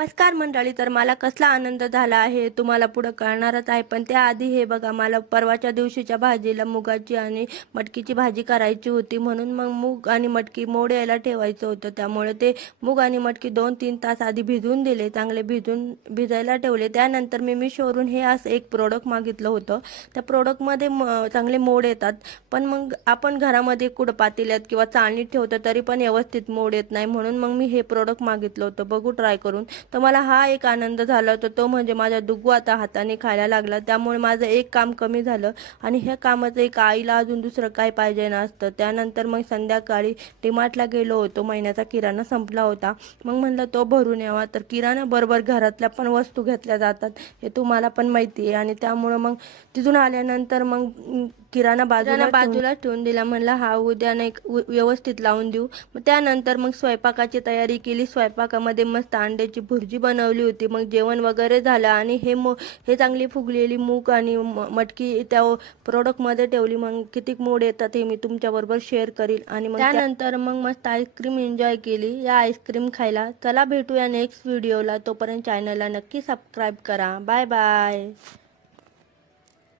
नमस्कार मंडळी. तर मला कसला आनंद झाला आहे तुम्हाला पुढे कळणारच आहे, पण त्याआधी हे बघा, मला परवाच्या दिवशीच्या भाजीला मुगाची आणि मटकीची भाजी करायची होती, म्हणून मग मूग आणि मटकी मोड यायला ठेवायचं होतं. त्यामुळे ते मूग आणि मटकी 2-3 तास आधी भिजवून दिले, चांगले भिजायला ठेवले. त्यानंतर मी मिशोवरून हे असं एक प्रोडक्ट मागितलं होतं. त्या प्रोडक्टमध्ये चांगले मोड येतात, पण मग आपण घरामध्ये कुठं पातेल्यात किंवा चाळणीत ठेवतो तरी पण व्यवस्थित मोड येत नाही, म्हणून मग मी हे प्रोडक्ट मागितलं होतं. बघू ट्राय करून. तर मला हा एक आनंद झाला होता, तो म्हणजे माझा डुग्गू आता हाताने खायला लागला. त्यामुळे माझं एक काम कमी झालं आणि ह्या कामाचं एक आईला अजून दुसरं काय पाहिजे नसतं. त्यानंतर मग संध्याकाळी डीमार्टला गेलो होतो. महिन्याचा किराणा संपला होता. मग म्हणलं तो भरून यावा. तर किराणा बरोबर घरातल्या पण वस्तू घेतल्या जातात, हे तुम्हाला पण माहिती आहे. आणि त्यामुळं मग तिथून आल्यानंतर मग किराणा बाजूला ठेवून दिला. म्हणलं हा उद्या नाही व्यवस्थित लावून देऊ. मग त्यानंतर मग स्वयंपाकाची तयारी केली. स्वयंपाकामध्ये मस्त अंड्याची भुर्जी बनवली होती. मग जेवण वगैरे झालं आणि हे चांगली फुगलेली मूग आणि मटकी त्या प्रोडक्टमध्ये ठेवली. मग किती मोड येतात हे मी तुमच्याबरोबर शेअर करील. आणि मग त्यानंतर मग मस्त आईस्क्रीम एन्जॉय केली. या आईस्क्रीम खायला चला भेटूया नेक्स्ट व्हिडिओला. तोपर्यंत चॅनलला नक्की सबस्क्राईब करा. Bye bye.